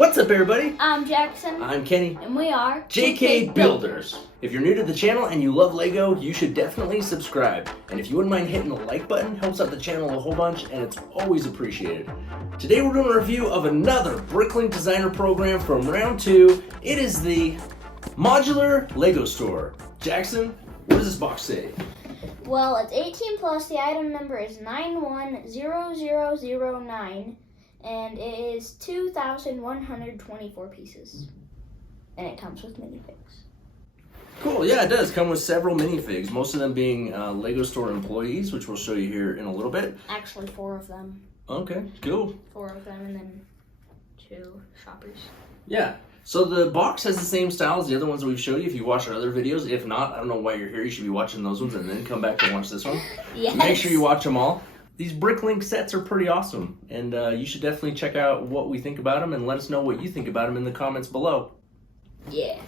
What's up, everybody? I'm Jackson. I'm Kenny. And we are JK Builders. If you're new to the channel and you love Lego, you should definitely subscribe. And if you wouldn't mind hitting the like button, helps out the channel a whole bunch, and it's always appreciated. Today we're doing a review of another Bricklink designer program from round 2. It is the Modular Lego Store. Jackson, what does this box say? Well, it's 18 plus. The item number is 910009, and it is 2,124 pieces. And it comes with minifigs. Cool, yeah, it does come with several minifigs, most of them being Lego Store employees, which we'll show you here in a little bit. Actually, 4 of them. Okay, cool. 4 of them, and then 2 shoppers. Yeah. So the box has the same style as the other ones that we've showed you if you watch our other videos. If not, I don't know why you're here. You should be watching those ones and then come back and watch this one. Yes. Make sure you watch them all. These Bricklink sets are pretty awesome, and you should definitely check out what we think about them and let us know what you think about them in the comments below. Yeah.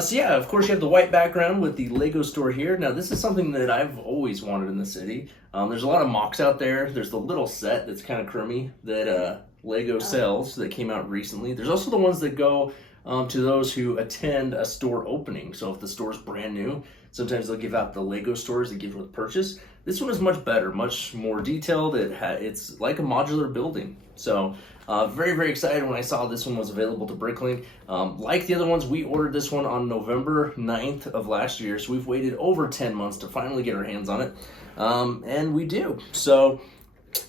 So yeah, of course you have the white background with the Lego Store here. Now this is something that I've always wanted in the city. There's a lot of mocks out there. There's the little set that's kind of crummy that Lego sells that came out recently. There's also the ones that go to those who attend a store opening. So if the store's brand new, sometimes they'll give out the Lego stores that give with purchase. This one is much better, much more detailed. It's like a modular building. So very, very excited when I saw this one was available to Bricklink. Like the other ones, we ordered this one on November 9th of last year. So we've waited over 10 months to finally get our hands on it. And we do. So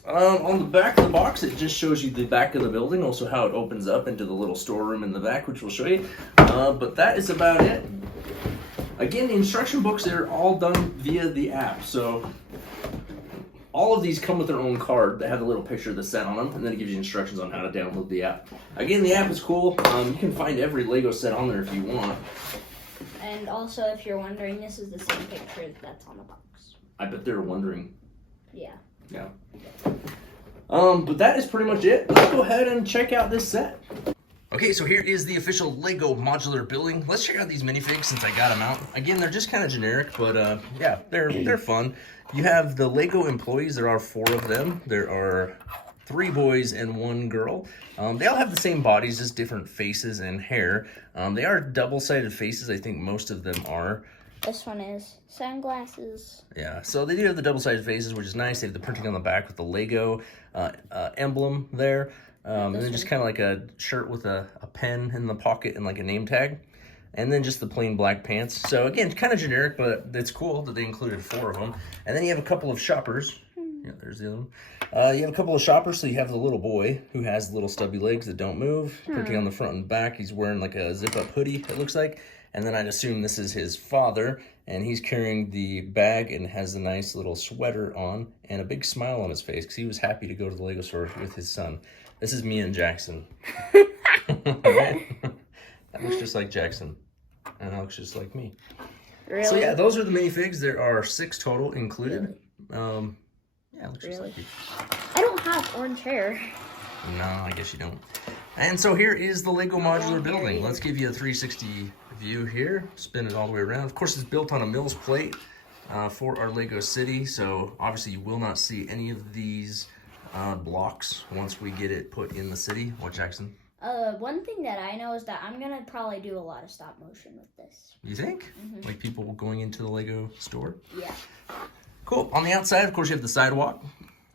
on the back of the box, it just shows you the back of the building, also how it opens up into the little storeroom in the back, which we'll show you. But that is about it. Again, the instruction books, they're all done via the app. So all of these come with their own card that have a little picture of the set on them, and then it gives you instructions on how to download the app. Again, the app is cool. You can find every Lego set on there if you want. And also, if you're wondering, this is the same picture that's on the box. I bet they're wondering. Yeah. Yeah. But that is pretty much it. Let's go ahead and check out this set. Okay, so here is the official Lego modular building. Let's check out these minifigs since I got them out. Again, they're just kind of generic, but yeah, they're fun. You have the Lego employees. There are 4 of them. There are 3 boys and 1 girl. They all have the same bodies, just different faces and hair. They are double-sided faces. I think most of them are. This one is sunglasses. Yeah, so they do have the double-sided faces, which is nice. They have the printing on the back with the Lego emblem there. And then just kind of like a shirt with a pen in the pocket and like a name tag. And then just the plain black pants. So again, kind of generic, but it's cool that they included 4 of them. And then you have a couple of shoppers. Yeah, there's the other one. You have a couple of shoppers, so you have the little boy who has little stubby legs that don't move. Printing on the front and back. He's wearing like a zip-up hoodie, it looks like. And then I'd assume this is his father, and he's carrying the bag and has a nice little sweater on and a big smile on his face because he was happy to go to the Lego store with his son. This is me and Jackson. Right? That looks just like Jackson, and that looks just like me. Really? So yeah, those are the minifigs. There are 6 total included. Yeah, it looks just like you. I don't have orange hair. No, I guess you don't. And so here is the Lego modular building. Let's give you a 360 view here. Spin it all the way around. Of course, it's built on a Mills plate for our Lego city. So obviously you will not see any of these blocks once we get it put in the city. What, Jackson? One thing that I know is that I'm gonna probably do a lot of stop motion with this. You think? Mm-hmm. Like people going into the Lego store? Yeah. Cool. On the outside, of course, you have the sidewalk.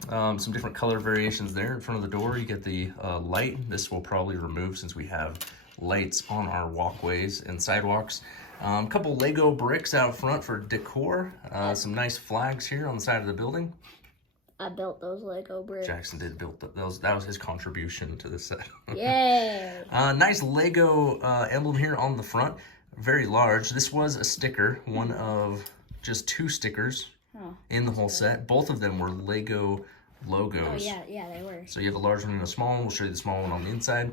Some different color variations there. In front of the door, you get the light. This will probably remove since we have lights on our walkways and sidewalks. A couple Lego bricks out front for decor. Some nice flags here on the side of the building. I built those Lego bricks. Jackson did build those. That was his contribution to the set. Yay! Nice Lego emblem here on the front. Very large. This was a sticker, one of just 2 stickers in the whole set. Both of them were Lego logos. Oh, yeah, they were. So you have a large one and a small one. We'll show you the small one on the inside.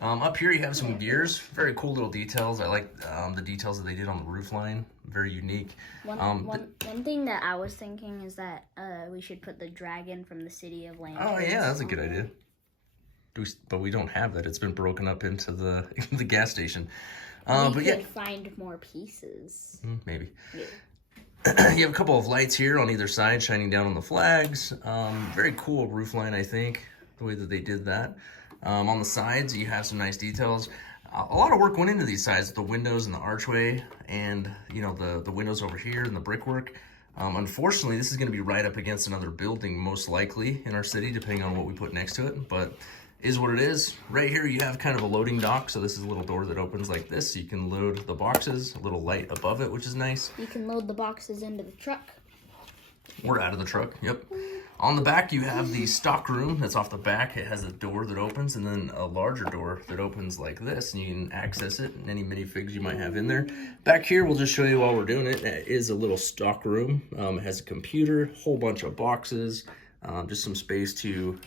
Up here you have some gears. Very cool little details. I like the details that they did on the roof line. Very unique. One thing that I was thinking is that we should put the dragon from the City of Lanterns. Oh yeah, that's a good idea. But we don't have that. It's been broken up into the gas station. We but could find more pieces. Maybe. Yeah. You have a couple of lights here on either side shining down on the flags. Very cool roof line, I think, the way that they did that. On the sides, you have some nice details. A lot of work went into these sides, the windows and the archway, and you know the windows over here and the brickwork. Unfortunately, this is going to be right up against another building, most likely in our city, depending on what we put next to it. But is what it is. Right here, you have kind of a loading dock. So this is a little door that opens like this. So you can load the boxes. A little light above it, which is nice. You can load the boxes into the truck. Or out of the truck. Yep. On the back, you have the stock room that's off the back. It has a door that opens and then a larger door that opens like this, and you can access it and any minifigs you might have in there. Back here, we'll just show you while we're doing it. It is a little stock room. It has a computer, whole bunch of boxes, just some space to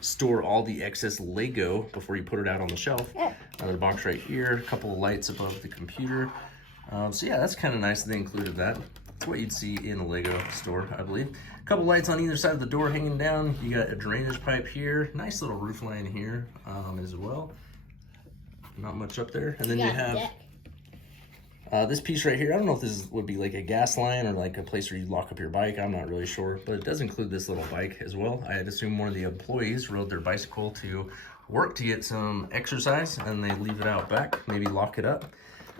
store all the excess Lego before you put it out on the shelf. Another box right here, a couple of lights above the computer. So yeah, that's kind of nice that they included that. It's what you'd see in a Lego store, I believe. A couple lights on either side of the door hanging down. You got a drainage pipe here. Nice little roof line here as well. Not much up there. And then you have this piece right here. I don't know if this would be like a gas line or like a place where you lock up your bike. I'm not really sure. But it does include this little bike as well. I'd assume one of the employees rode their bicycle to work to get some exercise, and they leave it out back. Maybe lock it up.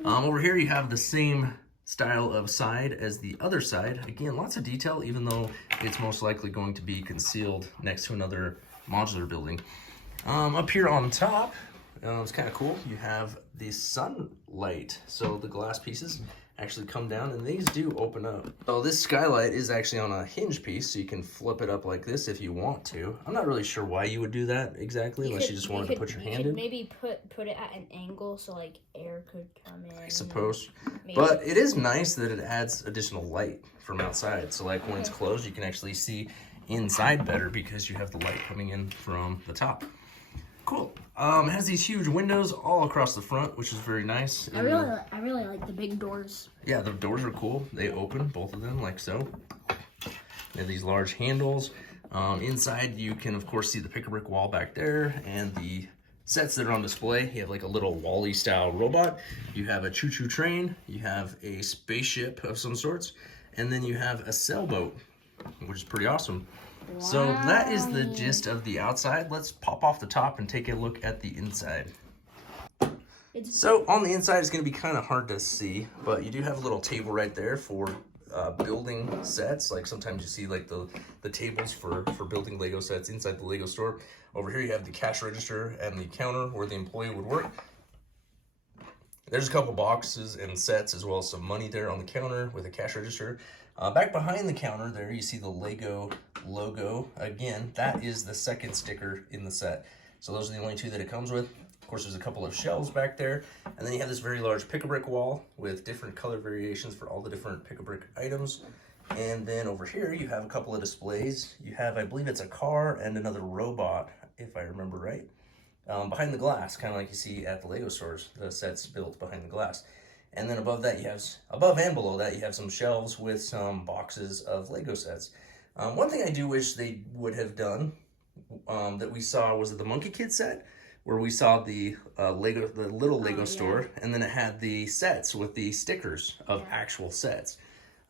Over here you have the same style of side as the other side. Again, lots of detail, even though it's most likely going to be concealed next to another modular building. Up here on top, it's kind of cool. You have the sunlight. So the glass pieces actually come down, and these do open up. So this skylight is actually on a hinge piece, so you can flip it up like this if you want to. I'm not really sure why you would do that exactly, unless you just wanted to put your hand in. Maybe put it at an angle so like air could come in. I suppose. But it is nice that it adds additional light from outside. So like when it's closed, you can actually see inside better because you have the light coming in from the top. Cool. It has these huge windows all across the front, which is very nice. I really like the big doors. Yeah, the doors are cool. They open, both of them, like so. They have these large handles. Inside, you can, of course, see the pick-a-brick wall back there and the sets that are on display. You have like a little Wall-E style robot. You have a choo-choo train. You have a spaceship of some sorts. And then you have a sailboat, which is pretty awesome. Wow. So that is the gist of the outside. Let's pop off the top and take a look at the inside. So on the inside, it's going to be kind of hard to see, but you do have a little table right there for building sets. Like sometimes you see like the tables for building Lego sets inside the Lego store. Over here you have the cash register and the counter where the employee would work. There's a couple boxes and sets as well as some money there on the counter with a cash register. Back behind the counter there, you see the Lego logo. Again, that is the second sticker in the set. So those are the only two that it comes with. Of course, there's a couple of shelves back there. And then you have this very large pick-a-brick wall with different color variations for all the different pick-a-brick items. And then over here, you have a couple of displays. You have, I believe it's a car and another robot, if I remember right. Behind the glass, kind of like you see at the Lego stores, the sets built behind the glass. And then above that, you have, above and below that, you have some shelves with some boxes of Lego sets. One thing I do wish they would have done that we saw was the Monkey Kid set, where we saw the little Lego store, and then it had the sets with the stickers of actual sets.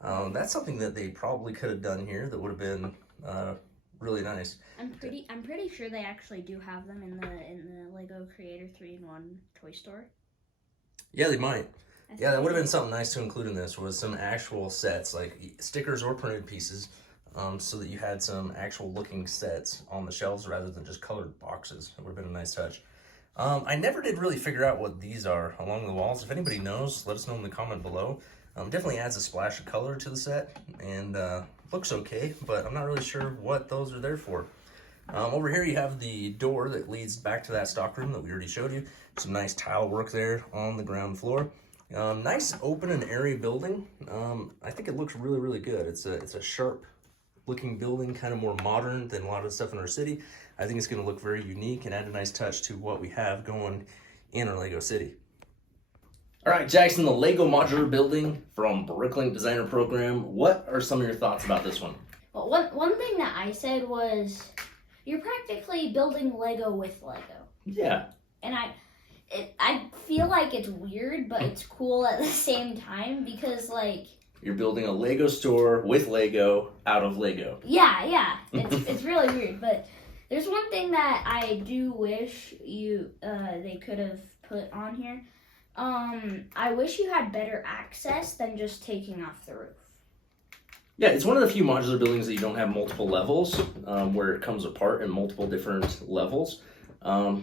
That's something that they probably could have done here that would have been really nice. I'm pretty sure they actually do have them in the Lego Creator 3-in-1 toy store. Yeah, they might. Yeah, that would have been something nice to include in this, was some actual sets, like stickers or printed pieces, so that you had some actual looking sets on the shelves rather than just colored boxes. It would have been a nice touch. I never did really figure out what these are along the walls. If anybody knows, let us know in the comment below. Definitely adds a splash of color to the set, and looks okay, but I'm not really sure what those are there for. Over here you have the door that leads back to that stock room that we already showed you. Some nice tile work there on the ground floor. Nice open and airy building. I think it looks really, really good. It's a sharp looking building, kind of more modern than a lot of the stuff in our city. I think it's going to look very unique and add a nice touch to what we have going in our Lego city. All right, Jackson, the Lego modular building from Bricklink Designer Program. What are some of your thoughts about this one? Well, one thing that I said was, you're practically building Lego with Lego. Yeah. And I feel like it's weird, but it's cool at the same time because, like, you're building a Lego store with Lego out of Lego. Yeah. It's really weird, but There's one thing that I do wish they could have put on here. I wish you had better access than just taking off the roof. Yeah, it's one of the few modular buildings that you don't have multiple levels, where it comes apart in multiple different levels. So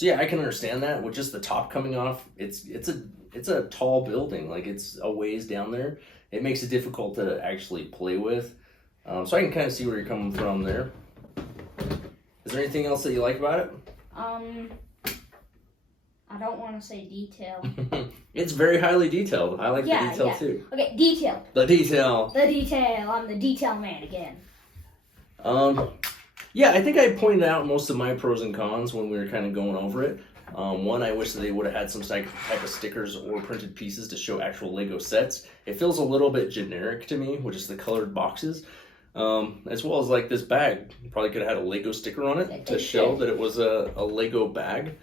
yeah, I can understand that with just the top coming off. It's a tall building, like it's a ways down there. It makes it difficult to actually play with. So I can kind of see where you're coming from there. Is there anything else that you like about it? I don't want to say detail. It's very highly detailed. I like the detail too. Okay, detail. The detail. The detail. I'm the detail man again. Yeah, I think I pointed out most of my pros and cons when we were kind of going over it. One, I wish that they would have had some type of stickers or printed pieces to show actual Lego sets. It feels a little bit generic to me, with just the colored boxes. As well as like this bag. You probably could have had a Lego sticker on it to show that it was a Lego bag.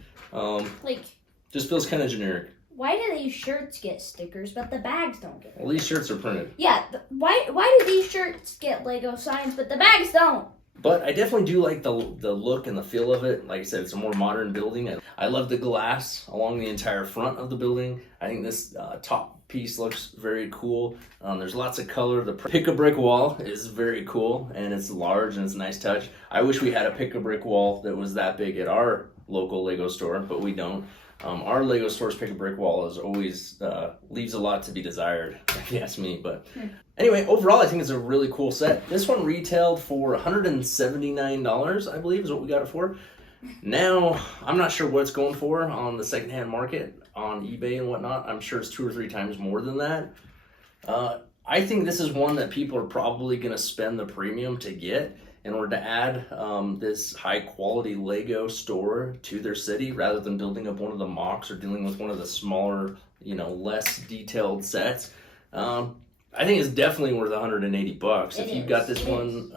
Just feels kind of generic. Why do these shirts get stickers, but the bags don't get? Well, these shirts are printed. Yeah, why do these shirts get Lego signs, but the bags don't? But I definitely do like the look and the feel of it. Like I said, it's a more modern building. I love the glass along the entire front of the building. I think this top piece looks very cool. There's lots of color. The pick-a-brick wall is very cool, and it's large, and it's a nice touch. I wish we had a pick-a-brick wall that was that big at our local Lego store, but we don't. Our Lego store's pick-a-brick wall is always leaves a lot to be desired, if you ask me. But anyway, overall, I think it's a really cool set. This one retailed for $179, I believe, is what we got it for. Now, I'm not sure what it's going for on the secondhand market, on eBay and whatnot. I'm sure it's 2 or 3 times more than that. I think this is one that people are probably going to spend the premium to get in order to add this high-quality Lego store to their city, rather than building up one of the mocks or dealing with one of the smaller, less detailed sets. I think it's definitely worth $180. If you got this one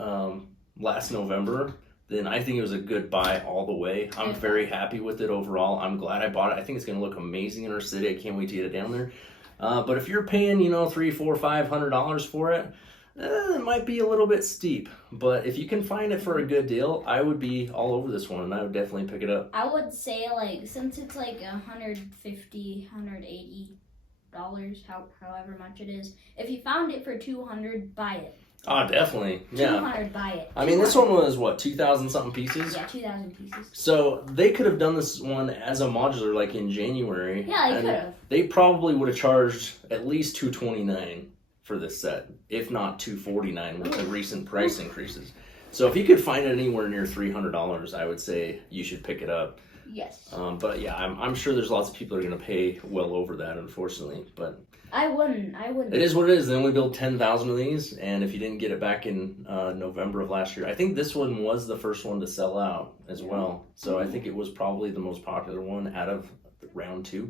last November, then I think it was a good buy all the way. I'm very happy with it overall. I'm glad I bought it. I think it's going to look amazing in our city. I can't wait to get it down there. But if you're paying, $300, $400, $500 for it, it might be a little bit steep. But if you can find it for a good deal, I would be all over this one, and I would definitely pick it up. I would say, since it's $150, $180, however much it is, if you found it for $200, buy it. Oh, definitely. Yeah. $200, buy it. I mean, this one was, 2,000 something pieces? Yeah, 2,000 pieces. So they could have done this one as a modular, in January. Yeah, they could have. They probably would have charged at least $229 for this set, if not $249 with the recent price increases. So if you could find it anywhere near $300, I would say you should pick it up. Yes. But yeah, I'm sure there's lots of people who are going to pay well over that, unfortunately. But I wouldn't. It is what it is. They only built 10,000 of these, and if you didn't get it back in November of last year, I think this one was the first one to sell out as well. So I think it was probably the most popular one out of round 2.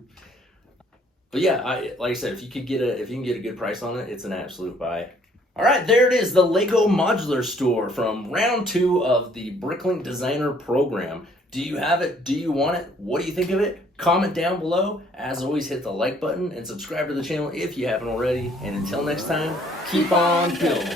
But yeah, like I said, if you can get a good price on it, it's an absolute buy. All right, there it is, the Lego Modular Store from round 2 of the Bricklink Designer Program. Do you have it? Do you want it? What do you think of it? Comment down below. As always, hit the like button and subscribe to the channel if you haven't already. And until next time, keep on building.